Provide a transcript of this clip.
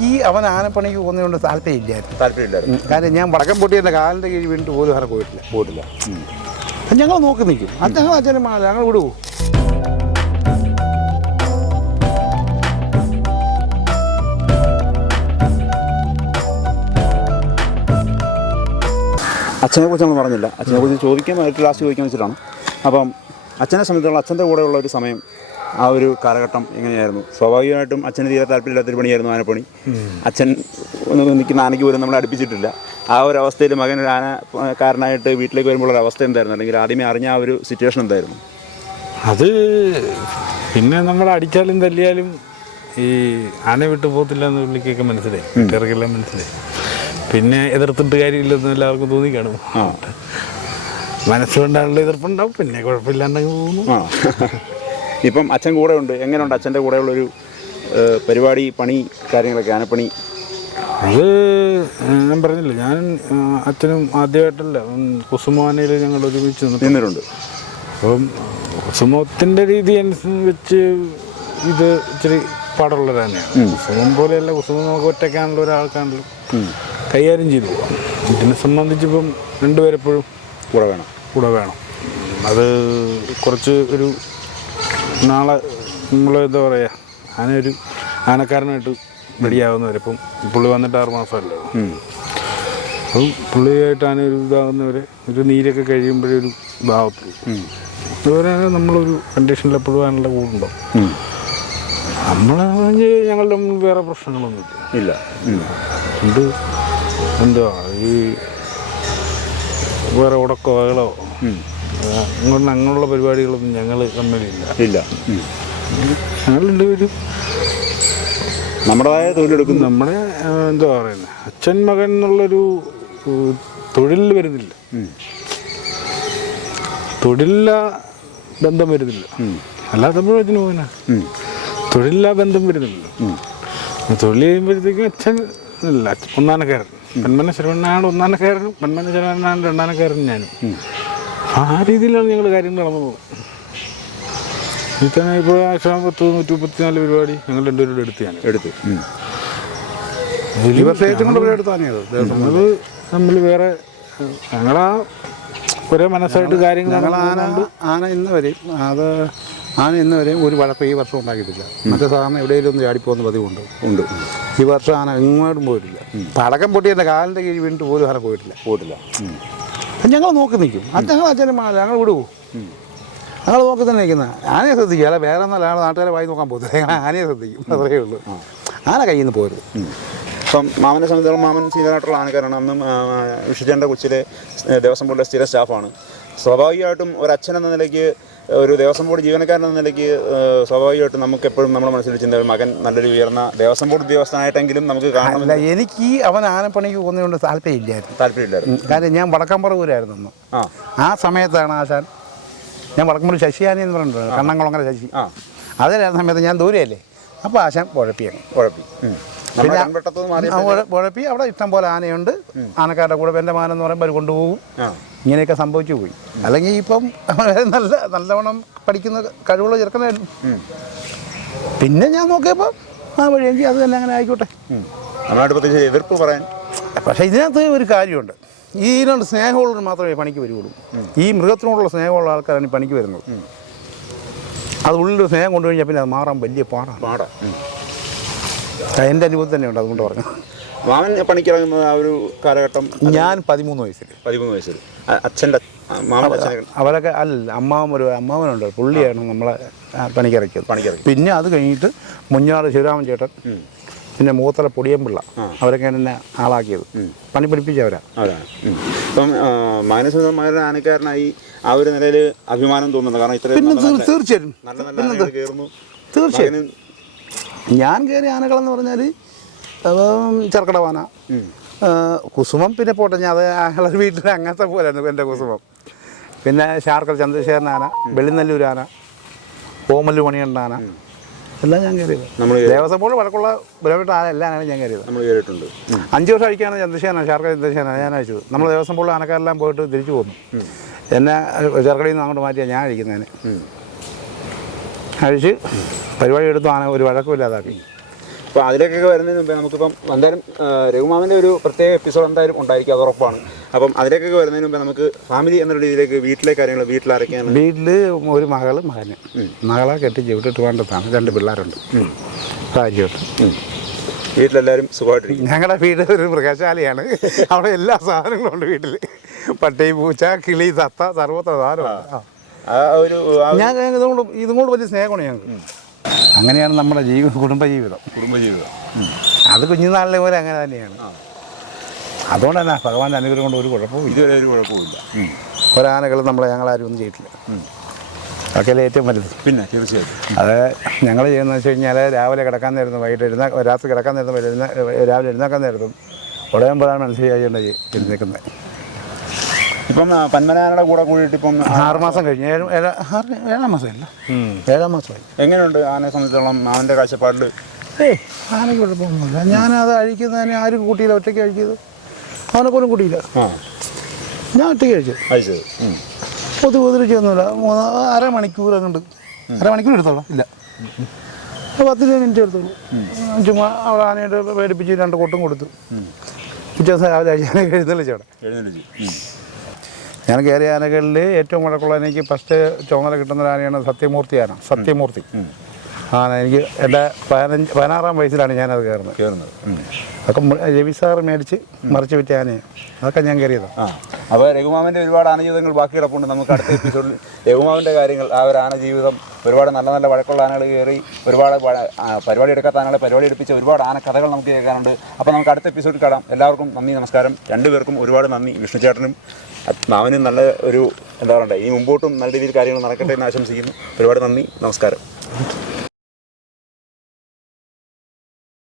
എനിക്ക് അവൻ ആനപ്പണിക്ക് പോകുന്നതുകൊണ്ട് താല്പര്യമില്ലായിരുന്നു. താല്പര്യമില്ലായിരുന്നു. കാരണം കാര്യം ഞാൻ വടക്കം പൊട്ടി എന്റെ കാലിന്റെ കീഴിൽ വീണിട്ട് പോലും ആരെ പോയിട്ടില്ല. പോയിട്ടില്ല. അപ്പം ഞങ്ങൾ നോക്കി നിൽക്കും. അദ്ദേഹം അച്ഛനും മാറില്ല ഞങ്ങൾ വിടുവോ അച്ഛനെ കുറിച്ച് നമ്മൾ പറഞ്ഞില്ല. അച്ഛനെ കുറിച്ച് ചോദിക്കാൻ ഏറ്റവും ലാസ്റ്റ് ചോദിക്കാൻ വെച്ചിട്ടാണ്. അപ്പം അച്ഛനെ സംബന്ധിച്ചുള്ള അച്ഛന്റെ കൂടെയുള്ള ഒരു സമയം ആ ഒരു കാലഘട്ടം എങ്ങനെയായിരുന്നു? സ്വാഭാവികമായിട്ടും അച്ഛന് തീരെ താല്പര്യമില്ലാത്തൊരു പണിയായിരുന്നു ആനപ്പണി. അച്ഛൻ ഒന്ന് നിൽക്കുന്ന ആനയ്ക്ക് പോലും നമ്മൾ അടുപ്പിച്ചിട്ടില്ല. ആ ഒരു അവസ്ഥയിൽ മകൻ ആന കാരനായിട്ട് വീട്ടിലേക്ക് വരുമ്പോൾ ഒരു അവസ്ഥ എന്തായിരുന്നു? അല്ലെങ്കിൽ ആദ്യമേ അറിഞ്ഞ ആ ഒരു സിറ്റുവേഷൻ എന്തായിരുന്നു? അത് പിന്നെ നമ്മൾ അടിച്ചാലും തല്ലിയാലും ഈ ആന വിട്ടു പോകത്തില്ല എന്ന് പുള്ളിക്കൊക്കെ മനസ്സിലായി. വീട്ടുകാർക്കെല്ലാം മനസ്സിലായി. പിന്നെ എതിർത്തിട്ട് കാര്യമില്ലെന്ന് എല്ലാവർക്കും തോന്നി കാണും മനസ്സുകൊണ്ടാണല്ലോ എതിർപ്പുണ്ടാവും. പിന്നെ കുഴപ്പമില്ലാണ്ടെങ്കിൽ തോന്നുന്നു ഇപ്പം അച്ഛൻ കൂടെ ഉണ്ട്. എങ്ങനെയുണ്ട് അച്ഛന്റെ കൂടെയുള്ളൊരു പരിപാടി പണി കാര്യങ്ങളൊക്കെ ആനപ്പണി? അത് ഞാൻ പറഞ്ഞില്ല ഞാൻ അച്ഛനും ആദ്യമായിട്ടല്ല. കുസുമാനയിൽ ഞങ്ങൾ ഒരുമിച്ച് നിന്നു നിന്നിട്ടുണ്ട്. അപ്പം കുസുമത്തിന്റെ രീതി അനുസരിച്ച് വെച്ച് ഇത് ഇച്ചിരി പാടുള്ളത് തന്നെയാണ്. കുസുമം പോലെയല്ല കുസുമം നമുക്ക് ഒറ്റയ്ക്കാണല്ലോ ഒരാൾക്കാണല്ലോ. കൈകാര്യം ചെയ്തു. പോകാം ഇതിനെ സംബന്ധിച്ചിപ്പം രണ്ടുപേരെപ്പോഴും കൂടെ വേണം. കൂടെ വേണം. അത് കുറച്ച് ഒരു നാളെ നമ്മൾ എന്താ പറയുക ആന ഒരു ആനക്കാരനായിട്ട് റെഡിയാവുന്നവരെ ഇപ്പം പുള്ളി വന്നിട്ട് ആറ് മാസമല്ലേ. അപ്പം പുള്ളിയായിട്ട് ആന ഒരു ഇതാകുന്നവരെ ഒരു നീരൊക്കെ കഴിയുമ്പോഴേ ഒരു ഇതാവത്തുള്ളൂ. അതുപോലെ തന്നെ നമ്മളൊരു കണ്ടീഷനിൽ എപ്പോഴും ആനുള്ള കൂടുണ്ടോ. നമ്മൾ ഞങ്ങളുടെ വേറെ പ്രശ്നങ്ങളൊന്നുമില്ല. ഇല്ല. ഇല്ല ഉണ്ട് എന്തുവാ ഈ വേറെ ഉടക്കോ അകളോ അങ്ങോട്ട് അങ്ങനെയുള്ള പരിപാടികളൊന്നും ഞങ്ങൾ തമ്മിലില്ല. ഇല്ല. ഞങ്ങൾ രണ്ടുപേരും നമ്മുടേതായ തൊഴിലെടുക്കുന്നു. നമ്മുടെ എന്താ പറയുന്നത് അച്ഛൻ മകൻ എന്നുള്ളൊരു തൊഴിലിൽ വരുന്നില്ല. തൊഴിലില്ല ബന്ധം വരുന്നില്ല. അല്ലാതെ തമിഴത്തിന് പോകാനാ തൊഴിലില്ല ബന്ധം വരുന്നില്ല. തൊഴിൽ ചെയ്യുമ്പോഴത്തേക്കും അച്ഛൻ ഇല്ല അച്ഛൻ ഒന്നാനക്കാരൻ. പെൺമന ശരവണ്ണനാണ് ഒന്നാനക്കാരനും പെൺമന ശരവണ്ണനാണ് രണ്ടാനക്കാരനും ഞാനും. ആ രീതിയിലാണ് ഞങ്ങൾ കാര്യങ്ങൾ നടന്നു പോകുന്നത് ഇത്തന്നെ ഇപ്പോൾ ആശ്രമം പത്ത് നൂറ്റി മുപ്പത്തിനാല് പരിപാടി ഞങ്ങൾ രണ്ടുപേരുടെ എടുത്ത് ഞാൻ എടുത്തു. ഞങ്ങൾ തമ്മിൽ വേറെ ഞങ്ങളാ ഒരേ മനസ്സായിട്ട് കാര്യങ്ങൾ ആന ഇന്ന് വരെയും അത് ആന ഇന്ന് വരെ ഒരു വഴക്കം ഈ വർഷം ഉണ്ടാക്കിയിട്ടില്ല. മറ്റേ സാധാരണ എവിടെയെങ്കിലും ഒന്ന് ചാടിപ്പോകുന്ന പതിവുണ്ട്. ഉണ്ട്. ഈ വർഷം ആന എങ്ങോട്ടും പോയിട്ടില്ല. പടക്കം പൊട്ടി എന്റെ കാലിന്റെ കീഴിൽ വീണിട്ട് പോലും ആന പോയിട്ടില്ല. പോയിട്ടില്ല. ഞങ്ങൾ നോക്കി നിൽക്കും. അത് ഞങ്ങൾ അച്ഛനും ഞങ്ങൾ വിടുവോ ഞങ്ങൾ നോക്കി തന്നെ നിൽക്കുന്ന ആനയെ ശ്രദ്ധിക്കുക. അല്ല വേറെ ഒന്നല്ല ഞങ്ങൾ നാട്ടുകാരെ വായി നോക്കാൻ പോകുന്നത് ഞങ്ങൾ ആനയെ ശ്രദ്ധിക്കും. അത്രയേ ഉള്ളൂ. ആന കയ്യിൽ നിന്ന് പോരുത്. അപ്പം മാമനെ സംബന്ധിച്ചിടത്തോളം മാമൻ സീനിയറായിട്ടുള്ള ആനക്കാരാണ് അന്നും വിഷുചേണ്ട കൊച്ചിലെ ദേവസ്വം ബോർഡിലെ സ്ഥിര സ്റ്റാഫാണ്. സ്വാഭാവികമായിട്ടും ഒരു അച്ഛൻ എന്ന നിലയ്ക്ക് ഒരു ദേവസ്വം ബോർഡ് ജീവനക്കാരൻ എന്ന നിലയ്ക്ക് സ്വാഭാവികമായിട്ടും നമുക്ക് എപ്പോഴും നമ്മുടെ മനസ്സിൽ ചിന്ത മകൻ നല്ലൊരു ഉയർന്ന ദേവസ്വം ബോർഡ് ഉദ്യോഗസ്ഥനായിട്ടെങ്കിലും നമുക്ക് കാണാൻ എനിക്ക് അവൻ ആനപ്പണിക്ക് പോകുന്നതുകൊണ്ട് താല്പര്യമില്ലായിരുന്നു. താല്പര്യമില്ലായിരുന്നു. കാര്യം ഞാൻ വടക്കമ്പറവൂരായിരുന്നു ആ. സമയത്താണ് ആശാൻ ഞാൻ വടക്കമ്പറ ശശിയാനി എന്ന് പറഞ്ഞിട്ടുണ്ട് കണ്ണംകുളങ്ങര ശശി. ആ. അതിലായിരുന്ന സമയത്ത് ഞാൻ ദൂരെയല്ലേ? അപ്പോൾ ആശാൻ കുഴപ്പിയാണ് കുഴപ്പി കുഴപ്പി അവിടെ ഇഷ്ടം പോലെ ആനയുണ്ട്. ആനക്കാരുടെ കൂടെ എന്റെ മാനെന്ന് പറയുമ്പോൾ അവർ കൊണ്ടുപോകും. ഇങ്ങനെയൊക്കെ സംഭവിച്ചു പോയി. അല്ലെങ്കിൽ ഇപ്പം നല്ല നല്ലവണ്ണം പഠിക്കുന്ന കഴിവുള്ള ചെറുക്കനായിരുന്നു. പിന്നെ ഞാൻ നോക്കിയപ്പോൾ ആ വഴിയെങ്കിൽ അത് തന്നെ അങ്ങനെ ആയിക്കോട്ടെ. എതിർപ്പ് പറയാൻ. പക്ഷേ ഇതിനകത്ത് ഒരു കാര്യമുണ്ട്. ഈ രണ്ട് സ്നേഹമുള്ളവർ മാത്രമേ പണിക്ക് വരികയുള്ളൂ ഈ മൃഗത്തിനോടുള്ള സ്നേഹമുള്ള ആൾക്കാരാണ് പണിക്ക് വരുന്നത്. അത് ഉള്ളിൽ സ്നേഹം കൊണ്ടുകഴിഞ്ഞാൽ പിന്നെ അത് മാറാൻ വലിയ പാടാണ്. പാടാ. ഉം. എന്റെ അനുഭവം തന്നെയുണ്ട് അതുകൊണ്ട് പറഞ്ഞു. മാമൻ പണിക്കിറങ്ങുന്നത് ആ ഒരു കാലഘട്ടം ഞാൻ പതിമൂന്ന് വയസ്സിൽ. പതിമൂന്ന് വയസ്സിൽ. അച്ഛന്റെ അവരൊക്കെ അല്ല അമ്മാവൻ ഒരു അമ്മാവനുണ്ട് പുള്ളിയാണ് നമ്മളെ പണിക്കിറക്കിയത്. പണിക്കിറക്കി പിന്നെ അത് കഴിഞ്ഞിട്ട് മുഞ്ഞാട് ശിവരാമൻ ചേട്ടൻ പിന്നെ മൂത്തല പൊടിയമ്പിള്ള അവരൊക്കെ എന്നെ ആളാക്കിയത്. പണി പഠിപ്പിച്ചവരാ. അപ്പം മകൻ ആനക്കാരനായി ആ ഒരു നിലയിൽ അഭിമാനം തോന്നുന്നുണ്ട് കാരണം ഇത്രയും തീർച്ചയായും തീർച്ചയായും ഞാൻ കയറിയ ആനകളെന്ന് പറഞ്ഞാൽ ചെറുക്കടവാന. കുസുമം പിന്നെ പോട്ടെ ഞാൻ അത് അയാളുടെ വീട്ടിൽ അങ്ങനത്തെ പോലായിരുന്നു എന്റെ കുസുമം. പിന്നെ ഷാർക്കൽ ചന്ദ്രശേഖരൻ ആന വെള്ളിനല്ലൂർ ആന ഓമല്ലു മണിയണ്ട ആന. എല്ലാം ഞാൻ കയറിയത് നമ്മൾ ദേവസ്വം ബോർഡ് വഴക്കുള്ള ബലപ്പെട്ട ആന എല്ലാം ആനകളും ഞാൻ കയറിയത് നമ്മൾ കയറിയിട്ടുണ്ട്. അഞ്ച് വർഷം അഴിക്കാണ് ചന്ദ്രശേഖരൻ ഷാർക്കൽ ചന്ദ്രശേഖരൻ ഞാൻ അയച്ചത് നമ്മൾ ദേവസ്വം ബോർഡ് ആനക്കാരെല്ലാം പോയിട്ട് തിരിച്ചു പോന്നു. എന്നെ ചെറുക്കടയിൽ നിന്ന് അങ്ങോട്ട് മാറ്റിയാണ് ഞാൻ അഴിക്കുന്നതിന്. അഴിച്ച് പരിപാടി എടുത്തു ആന ഒരു വഴക്കമില്ലാതാക്കി അപ്പോൾ അതിലേക്കൊക്കെ വരുന്നതിന് മുമ്പേ നമുക്കിപ്പം എന്തായാലും രഘുമാമന്റെ ഒരു പ്രത്യേക എപ്പിസോഡ് എന്തായാലും ഉണ്ടായിരിക്കും അത് ഉറപ്പാണ്. അപ്പം അതിലേക്കൊക്കെ വരുന്നതിന് മുമ്പേ നമുക്ക് ഫാമിലി എന്നുള്ള രീതിയിലേക്ക് വീട്ടിലെ കാര്യങ്ങൾ വീട്ടിലാരൊക്കെയാണ് വീട്ടിൽ ഒരു മകളും മകന്. മകളെ കെട്ടിച്ച് വിട്ടിട്ട് വേണ്ടതാണ് രണ്ട് പിള്ളേരുണ്ട്. ഭാര്യയുണ്ട്. വീട്ടിലെല്ലാവരും സുഖമായിട്ടിരിക്കും ഞങ്ങളുടെ വീട് ഒരു മൃഗശാലയാണ്. അവിടെ എല്ലാ സാധനങ്ങളും ഉണ്ട് വീട്ടിൽ പട്ടി പൂച്ച കിളി തത്ത സർവത്ത സാധനമുണ്ട് ആ. ഒരു ആ ഞാൻ ഇതുകൊണ്ട് ഇതും കൊണ്ട് വലിയ സ്നേഹമാണ് ഞങ്ങൾക്ക്. അങ്ങനെയാണ് നമ്മുടെ ജീവി കുടുംബജീവിതം. കുടുംബജീവിതം. അത് കുഞ്ഞുനാളിലെ പോലെ അങ്ങനെ തന്നെയാണ്. അതുകൊണ്ട് തന്നെ ഭഗവാന്റെ അനുഗ്രഹം കൊണ്ട് ഒരു കുഴപ്പവും ഇതുവരെ ഒരു കുഴപ്പമില്ല ഒരാനകൾ നമ്മളെ ഞങ്ങളാരും ഒന്നും ചെയ്തിട്ടില്ല. അതൊക്കെയല്ലേ ഏറ്റവും വലുത്. പിന്നെ തീർച്ചയായിട്ടും. അത് ഞങ്ങൾ ചെയ്യുന്നത് വെച്ച് കഴിഞ്ഞാൽ രാവിലെ കിടക്കാൻ നേരത്തും വൈകിട്ട് എഴുന്ന രാത്രി കിടക്കാൻ നേരത്തും രാവിലെ എഴുന്നേക്കാൻ നേരത്തും ഉടയമ്പോഴാണ് മനസ്സിലായി എഴുന്നേക്കുന്നത് ഇപ്പം പന്മനാരുടെ പന്മനാനയുടെ കൂടെ കൂടിയിട്ട് ഇപ്പം ആറ് മാസം കഴിഞ്ഞ്. ഏഴ് ഏഴ് ആറ് ഏഴാം മാസമല്ല ഏഴാം മാസമായി എങ്ങനെയുണ്ട് ആനയെ സംബന്ധിച്ചോളം ആനന്റെ കാഴ്ചപ്പാടിൽ ഏയ് ആന കുഴപ്പമൊന്നുമില്ല. ഞാനത് അഴിക്കുന്നതിന് ആരും കൂട്ടിയില്ല ഒറ്റയ്ക്ക് അഴിച്ചത് അവനെ പോലും കൂട്ടിയില്ല. ഞാൻ ഒറ്റയ്ക്ക് അഴിച്ചത്. അയച്ചത് പൊതു പൊതിരിച്ചൊന്നുമില്ല മൂന്ന് അരമണിക്കൂർ അങ്ങോട്ട്. അരമണിക്കൂർ എടുത്തോളാം. ഇല്ല. പത്ത് മിനിറ്റ് എടുത്തോളൂ. ചുമ്മാ അവിടെ ആനയായിട്ട് പേടിപ്പിച്ച് രണ്ട് കൊട്ടും കൊടുത്തു. ഉച്ച ദിവസം രാവിലെ അഴിച്ചാൽ എഴുന്നള്ളിച്ചവിടെ. എഴുന്നേറ്റ് ഞാൻ കയറിയ ആനകളിൽ ഏറ്റവും വഴക്കുള്ള എനിക്ക് ഫസ്റ്റ് ചുമതല കിട്ടുന്ന ഒരു ആനയാണ് സത്യമൂർത്തി ആന. സത്യമൂർത്തി. ആന എനിക്ക് എന്റെ പതിനഞ്ച് പതിനാറാം വയസ്സിലാണ് ഞാനത് കയറുന്നത്. കയറുന്നത്. ഉം. അതൊക്കെ രവി സാറ് മേടിച്ച് മറിച്ച് വിറ്റ ആനയാണ് അതൊക്കെ ഞാൻ കയറിയതാണ് ആ അപ്പോൾ രഘുമാമന്റെ ഒരുപാട് ആന ജീവിതങ്ങൾ ബാക്കി കിടപ്പുണ്ട് നമുക്ക് അടുത്ത എപ്പിസോഡിൽ രഘുമാമന്റെ കാര്യങ്ങൾ ആ ഒരു ആന ജീവിതം ഒരുപാട് നല്ല നല്ല വഴക്കുള്ള ആനകൾ കയറി ഒരുപാട് പരിപാടി എടുക്കാത്ത ആനകളെ പരിപാടി എടുപ്പിച്ച ഒരുപാട് ആന കഥകൾ നമുക്ക് കേൾക്കാനുണ്ട്. അപ്പോൾ നമുക്ക് അടുത്ത എപ്പിസോഡിൽ കാണാം. എല്ലാവർക്കും നന്ദി നമസ്കാരം. രണ്ടുപേർക്കും ഒരുപാട് നന്ദി. വിഷ്ണു ചേട്ടനും മാമനും നല്ല ഒരു എന്താ പറയണ്ടേ ഇനി മുമ്പോട്ടും നല്ല രീതിയിൽ കാര്യങ്ങൾ നടക്കട്ടെ എന്ന് ആശംസിക്കുന്നു. ഒരുപാട് നന്ദി നമസ്കാരം.